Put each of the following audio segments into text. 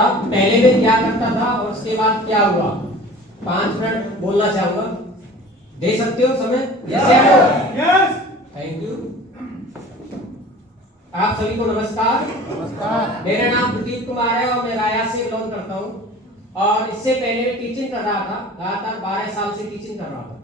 पढ़ा, पहले में क्या करता था और उसके बाद क्या हुआ। 5 मिनट बोलना चाहूंगा, दे सकते हो समय? यस। Thank you. आप सभी को नमस्कार। नमस्कार। मेरा नाम प्रदीप कुमार है और मैं राया से बिलोंग करता हूँ। और इससे पहले मैं टीचिंग कर रहा था, लगातार 12 साल से टीचिंग कर रहा था।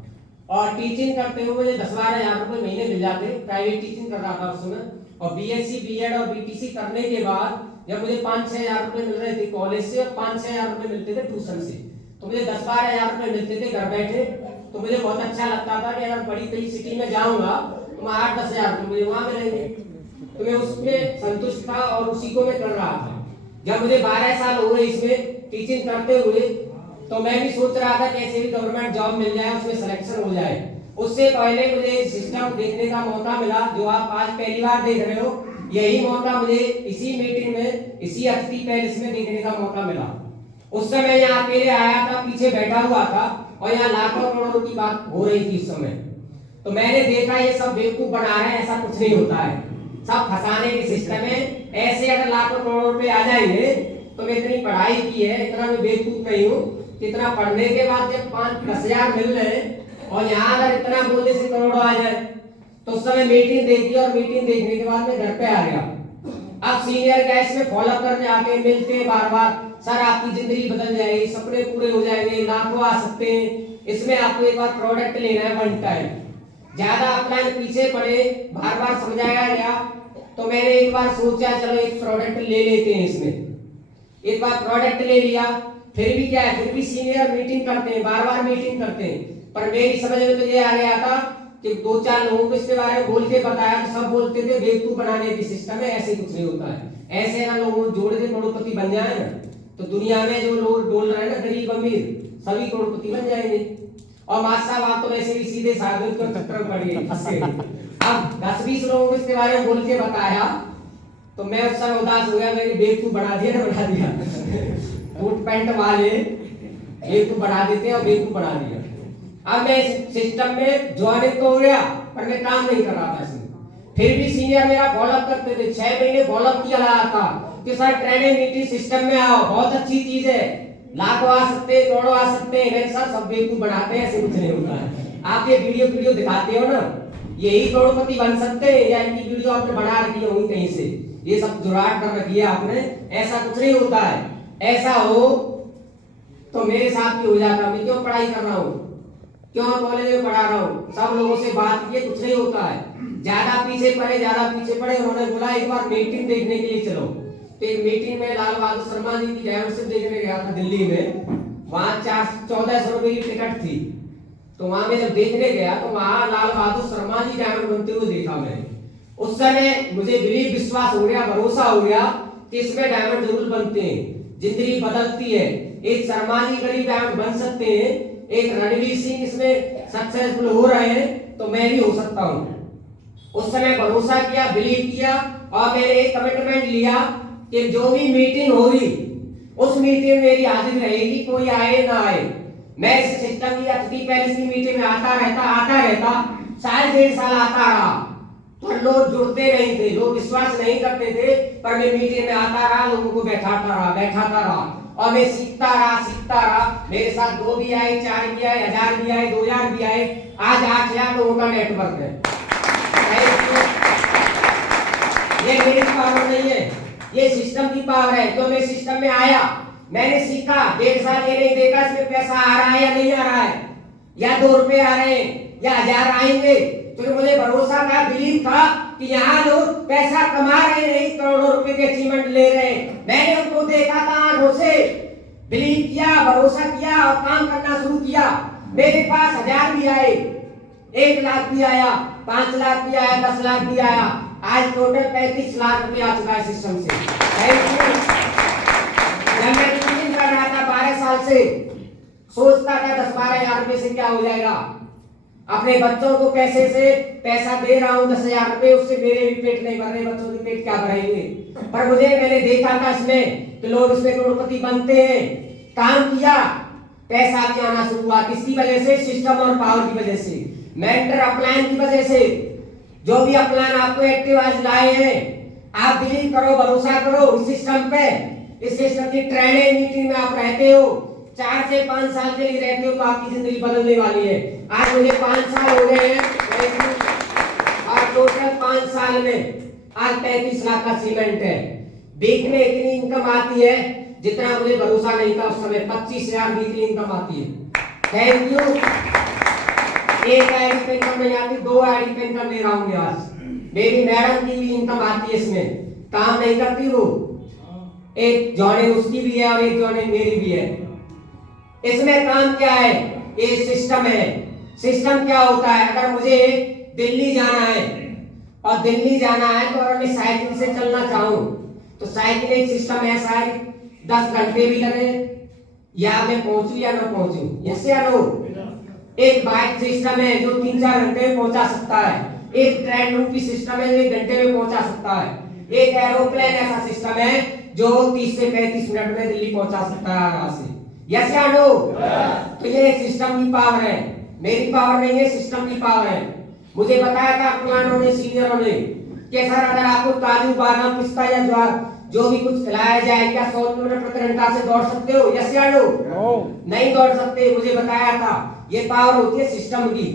और टीचिंग करते हुए मुझे 10-12 हजार रुपए महीने मिल जाते, प्राइवेट टीचिंग कर रहा था उस समय। और बीएससी, बीएड और बीटीसी करने के बाद जब मुझे 5-6 हजार रुपए मिल रहे थे कॉलेज से और 5-6 हजार रुपए मिलते थे ट्यूशन से, तो मुझे 10-12 हजार रुपए मिलते थे घर बैठे। तो मुझे बहुत अच्छा लगता था कि अगर बड़ी बड़ी सिटी में जाऊंगा तो मैं 8-10 हजार रुपए मुझे वहां मिलेंगे, तो मैं उसमें संतुष्ट था और उसी को मैं कर रहा था। जब मुझे 12 साल हो गए इसमें टीचिंग करते हुए, तो मैं भी सोच रहा था कैसे भी गवर्नमेंट जॉब मिल जाए, उसमें सिलेक्शन हो जाए। उससे पहले मुझे सिस्टम देखने का मौका मिला जो आप आज पहली बार देख रहे हो। यही मौका मुझे इसी मीटिंग में, इसी अतिथि पैलेस में देखने का मौका मिला। उस समय यहाँ अकेले आया था, पीछे बैठा हुआ था और यहाँ लाखों करोड़ों की बात हो रही थी इस समय। तो मैंने देखा ये सब बेवकूफ बना रहे हैं, ऐसा कुछ नहीं होता है, सब फंसाने के सिस्टम है। ऐसे अगर लाखों करोड़ रुपए आ जाएंगे तो मैं इतनी पढ़ाई की है, इतना मैं बेवकूफ नहीं हूँ। इतना पढ़ने के बाद जब 5-10 हजार मिल रहे हैं और यहाँ अगर इतना बोलने से करोड़ों आ जाए, तो उस समय मीटिंग देखी और मीटिंग देखने के बाद मैं घर पे आ गया। अब सीनियर गैस में फॉलो करने आके मिलते बार बार, सर आपकी जिंदगी बदल जाएगी, सपने पूरे हो जाएंगे, लाखों आ सकते हैं, इसमें आपको एक बार प्रोडक्ट लेना है 1 टाइम। ज्यादा अपलाइन पीछे पड़े, बार बार समझाया गया, तो मैंने एक बार सोचा चलो एक प्रोडक्ट ले लेते हैं इसमें। एक बार प्रोडक्ट ले लिया, फिर भी क्या है, फिर भी सीनियर मीटिंग करते हैं, बार बार मीटिंग करते हैं। पर मेरी समझ में तो ये आ गया था कि 2-4 लोगों को इसके बारे में बोल के बताया तो सब बोलते थे बेवकूफ बनाने की सिस्टम है, ऐसे कुछ नहीं होता है। ऐसे अगर लोग जोड़ के करोड़पति बन जाए ना, तो दुनिया में जो लोग बोल रहे हैं ना गरीब अमीर, सभी करोड़पति बन जाएंगे। और मास्टर साहब आप तो वैसे भी सीधे साधु को चक्कर में पड़ गए, फंसे। अब 10-20 लोगों को इसके बारे में बोल के बताया तो मैं उस समय उदास हो गया, मैंने बेवकूफ बना दिया। कोट पैंट वाले बेवकूफ बना देते हैं और बेवकूफ बना दिया। अब मैं सिस्टम में ज्वाइन तो हो गया पर मैं काम नहीं कर रहा था इसमें। फिर भी सीनियर मेरा फॉलोअप करते थे, 6 महीने फॉलोअप किया रहा था कि सर ट्रेनिंग मीटिंग सिस्टम में आओ, बहुत अच्छी चीज है, लाखों आ सकते हैं, करोड़ों आ सकते हैं। मेरे साथ सब बेवकूफ बनाते हैं, ऐसे कुछ नहीं होता है। आप ये वीडियो दिखाते हो ना, यही करोड़पति बन सकते हैं या इनकी वीडियो आपने बना रखी होगी कहीं से, ये सब जुगाड़ कर रखी है आपने, ऐसा कुछ नहीं होता है। ऐसा हो तो मेरे साथ भी हो जाता। मैं क्यों पढ़ाई कर रहा हूँ, क्यों कॉलेज में पढ़ा रहा हूँ, सब लोगों से बात किए, कुछ नहीं होता है। ज्यादा पीछे पड़े, उन्होंने बोला एक बार मीटिंग देखने के लिए चलो। तो एक मीटिंग में लाल बहादुर शर्मा जी की डायवर्सिटी देखने गया था दिल्ली में। वहां 1400 रुपए की टिकट थी, तो वहां में जब देखने गया तो वहां लाल बहादुर शर्मा जी डायमंड बनते हुए देखा मैंने। उस समय मुझे विश्वास हो गया, भरोसा हो गया कि इसमें डायमंड जरूर बनते हैं, जिंदगी बदलती है। एक शर्मा जी गरीब डायमंड बन सकते हैं, एक रणवीर सिंह इसमें सक्सेसफुल हो रहे हैं, तो मैं भी हो सकता हूं। उस समय भरोसा किया, बिलीव किया और मैंने एक कमिटमेंट लिया कि जो भी मीटिंग होगी उस मीटिंग में मेरी हाजिरी रहेगी, कोई आए ना आए। मैं इस सिस्टम की अतिथि पैलेस की मीटिंग में आता रहता, 1.5 साल आता रहा। पर लोग जुड़ते नहीं थे, लोग विश्वास नहीं करते थे, पर मैं मीटिंग में आता रहा, लोगों को बैठाता रहा और मैं सीखता रहा। मेरे साथ 2 भी आए, 4 भी आए, 1000 भी आए, 2000 भी आए, आज 8000 लोगों का नेटवर्क है। ये मेरी पावर नहीं है, ये सिस्टम की पावर है। तो मैं सिस्टम में आया, मैंने सीखा, 1.5 साल ये नहीं देखा इसमें पैसा आ रहा है या नहीं आ रहा है, या 2 रुपए आ रहे हैं या 1000 आएंगे। तो मुझे भरोसा था, बिलीव था कि यहाँ लोग पैसा कमा रहे नहीं, करोड़ों रुपए के अचीवमेंट ले रहे हैं। मैंने उनको देखा था आंखों से, बिलीव किया, भरोसा किया और काम करना शुरू किया। मेरे पास 1000 भी आए, 1 लाख भी आया, 5 लाख भी आया, 10 लाख भी आया। आज टोटल 35 लाख रुपए आ चुका है सिस्टम से। जब मैं टीचिंग कर रहा था 12 साल से, सोचता था 10-12 हजार रुपए से क्या हो जाएगा, अपने बच्चों को पैसे से पैसा दे रहा हूँ 10,000 रुपए, उससे मेरे भी पेट नहीं भर रहे, बच्चों के पेट क्या भरेंगे। पर मैंने देखा था इसमें कि लोग इसमें करोड़पति बनते हैं। काम किया, पैसा भी आना शुरू हुआ। किसकी वजह से? सिस्टम और पावर की वजह से, मेंटर अपलाइन की वजह से। जो भी अपलाइन आपको एक्टिव आज लाए हैं, आप बिलीव करो, भरोसा करो इस सिस्टम पे इस सिस्टम की ट्रेनिंग मीटिंग में आप रहते हो, 4 से 5 साल के लिए रहते हो तो आपकी जिंदगी बदलने वाली है। आज मुझे 5 साल हो गए हैं और टोटल 5 साल में आज 35 लाख का सीमेंट है। वीक में इतनी इनकम आती है जितना मुझे भरोसा नहीं था उस समय, 25,000 वीकली इनकम आती है। Thank you. एक आईडी पे इनकम नहीं आती, 2 आईडी पे इनकम ले रहा हूँ आज। मेरी मैडम की भी इनकम आती है, इसमें काम नहीं करती वो, एक जॉइनिंग उसकी भी है और एक जॉइनिंग मेरी भी है। इसमें काम क्या है, ये सिस्टम है। सिस्टम क्या होता है, अगर मुझे दिल्ली जाना है और दिल्ली जाना है तो अगर मैं साइकिल से चलना चाहूँ तो साइकिल एक सिस्टम ऐसा है 10 घंटे भी लगे या मैं पहुंचूं या ना पहुंचूं, यस या नो। एक बाइक सिस्टम है जो 3-4 घंटे में पहुंचा सकता है। एक ट्रेन रूपी सिस्टम है जो 1 घंटे में पहुंचा सकता है। एक एरोप्लेन ऐसा सिस्टम है जो 30 से 35 मिनट में दिल्ली पहुंचा सकता है आराम से, यस या नो। तो ये सिस्टम की पावर है, मेरी पावर नहीं है, सिस्टम की पावर है। मुझे बताया था पुरानों ने, सीनियरों ने कि सर अगर आपको काजू बादाम पिस्ता या ज्वार जो भी कुछ खिलाया जाए क्या 100 किलोमीटर प्रति घंटा से दौड़ सकते हो, यस या नो। नहीं दौड़ सकते, मुझे बताया था। ये पावर होती है सिस्टम की।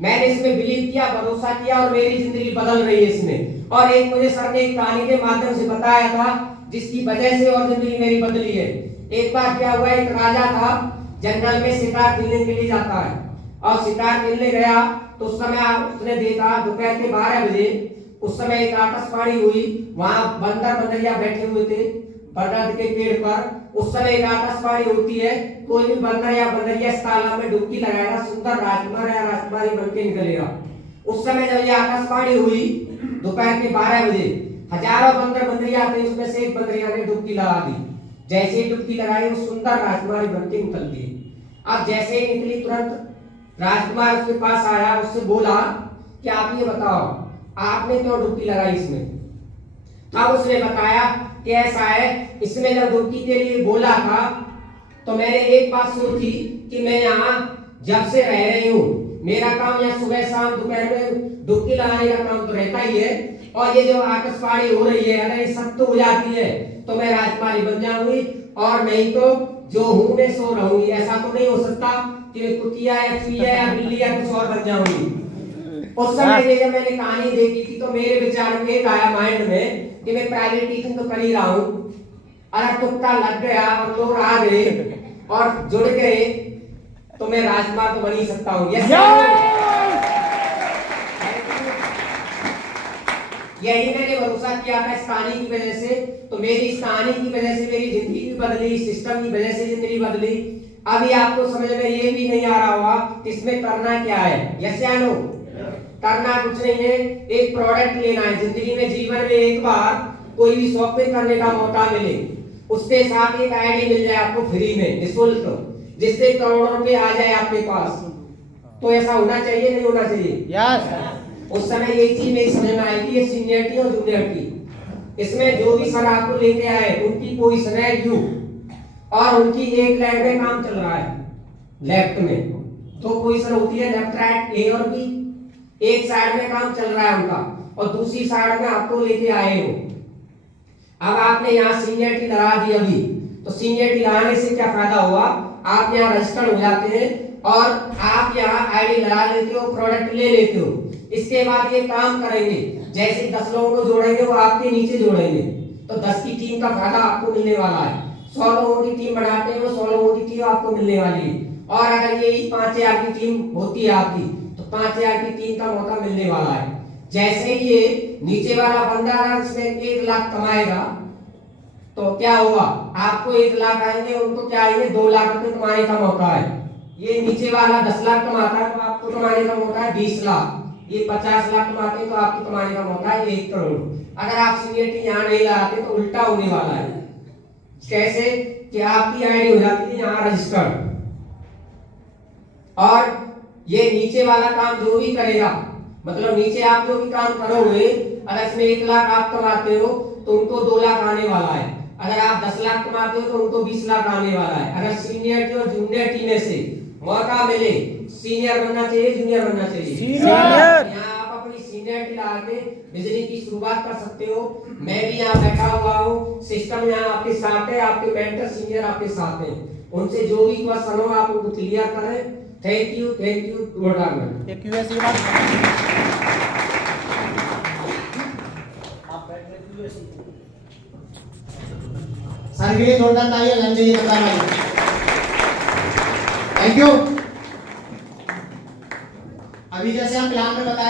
मैंने इसमें बिलीव किया, भरोसा किया और मेरी जिंदगी बदल रही है इसमें। और एक मुझे सर ने एक कहानी के माध्यम से बताया था जिसकी वजह से और जिंदगी मेरी बदली है। एक बार क्या हुआ, एक राजा था, जंगल में शिकार खेलने के लिए जाता है और शिकार खेलने गया तो उस समय उसने देखा दोपहर के 12 बजे उस समय एक आकाशवाणी हुई। वहां बंदर बंदरिया बैठे हुए थे बरगद के पेड़ पर। उस समय एक आकाशवाणी होती है, कोई भी बंदर या बंदरिया इस तालाब में डुबकी लगाएगा, सुंदर राजकुमार या राजकुमारी बनके निकलेगा। उस समय जब ये आकाशवाणी हुई दोपहर के 12 बजे, हजारों बंदर बंदरिया थे, उसमें से एक बंदरिया ने डुबकी लगा दी। जैसे ही डुबकी लगाई वो सुंदर राजकुमारी बनके निकलती है। अब जैसे ही निकली तुरंत राजकुमार उसके पास आया, उससे बोला कि आप ये बताओ आपने क्यों डुबकी लगाई इसमें। तब उसने बताया कि ऐसा है, इसमें जब डुबकी के लिए बोला था तो मैंने एक बात सोची कि मैं यहाँ जब से रह रही हूँ, मेरा काम यहाँ सुबह शाम दोपहर में डुबकी लगाने का काम तो रहता ही है, और ये जो आकाशवाणी हो रही है अगर ये सत्य हो जाती है तो मैं राजकुमारी बन जाऊंगी, और नहीं तो जो हूँ मैं सो रहूंगी। ऐसा तो नहीं हो सकता कि मैं कुतिया या चुईया या बिल्ली या कुछ और बन जाऊंगी। उस समय ये जब मैंने कहानी देखी थी तो मेरे विचार में एक आया माइंड में कि मैं प्राइवेट टीचिंग तो कर ही रहा हूँ, अगर तुक्का लग गया और लोग आ गए और जुड़ गए तो मैं राजकुमार तो बन ही सकता हूँ। यही मैंने भरोसा किया था इस कहानी की वजह से। तो मेरी इस कहानी की वजह से मेरी जिंदगी भी बदली, सिस्टम की वजह से जिंदगी बदली। अभी आपको समझ में ये भी नहीं आ रहा होगा कि इसमें करना क्या है, यस या नो। करना कुछ नहीं है, एक प्रोडक्ट लेना है। जिंदगी में जीवन में एक बार कोई भी शॉपिंग करने का मौका मिले, उसके साथ एक आईडी मिल जाए आपको फ्री में निःशुल्क, जिससे करोड़ों रुपए आ जाए आपके पास, तो ऐसा होना चाहिए नहीं होना चाहिए, यस। उस समय यही चीज मेरी समझ में आएगी, ये सीनियरिटी और जूनियरिटी। इसमें जो भी सर आपको लेके आए उनकी पोजीशन है यू, और उनकी एक लाइन में काम चल रहा है लेफ्ट में, तो पोजीशन होती है लेफ्ट राइट ए और बी। एक साइड में काम चल रहा है उनका और दूसरी साइड में आपको लेके आए हो। अब आपने यहाँ सीनियरिटी लगा दी अभी, तो सीनियरिटी लगाने से क्या फायदा हुआ, आप यहाँ रजिस्टर्ड हो जाते हैं और आप यहाँ आईडी लगा लेते हो, प्रोडक्ट ले लेते हो। इसके बाद ये काम करेंगे, जैसे 10 लोगों को जोड़ेंगे वो आपके नीचे जोड़ेंगे, तो 10 की टीम का फायदा आपको मिलने वाला है। 100 लोगों की टीम बनाते हैं वो 100 लोगों की टीम आपको मिलने वाली है। और अगर यही 5000 की टीम होती है आपकी, तो 5000 की टीम का मौका मिलने वाला है। जैसे ये नीचे वाला बंदा अगर इसमें 1 लाख कमाएगा तो क्या होगा, आपको 1 लाख आएंगे, उनको क्या आएंगे 2 लाख रुपए कमाने का मौका है। ये नीचे वाला 10 लाख कमाता है तो आपको कमाने का मौका है 20 लाख। ये 50 लाख कमाते हैं तो आपको कमाने का मौका है 1 करोड़। अगर आप सीनियरिटी यहाँ नहीं लगाते तो उल्टा होने वाला है। कैसे कि आपकी आईडी हो जाती है यहाँ रजिस्टर्ड, और ये नीचे वाला काम जो भी करेगा, मतलब नीचे आप जो भी काम करोगे, अगर इसमें 1 लाख आप कमाते हो तो उनको 2 लाख आने वाला है। अगर आप 10 लाख कमाते हो तो उनको 20 लाख आने वाला है। अगर सीनियरिटी और जूनियरिटी में से मौका मिले, सीनियर बनना चाहिए जूनियर बनना चाहिए, सीनियर। यहाँ आप अपनी सीनियरिटी लगा के बिजली की शुरुआत कर सकते हो। मैं भी यहाँ बैठा हुआ हूँ, सिस्टम यहाँ आपके साथ है, आपके मेंटर सीनियर आपके साथ हैं, उनसे जो भी क्वेश्चन हो आप उनको क्लियर करें। Thank you, good morning. एक यूएस ये बात सर के लिए जोरदार तालियां लगनी चाहिए सरदार भाई। Thank you. अभी जैसे हम प्लान में बताया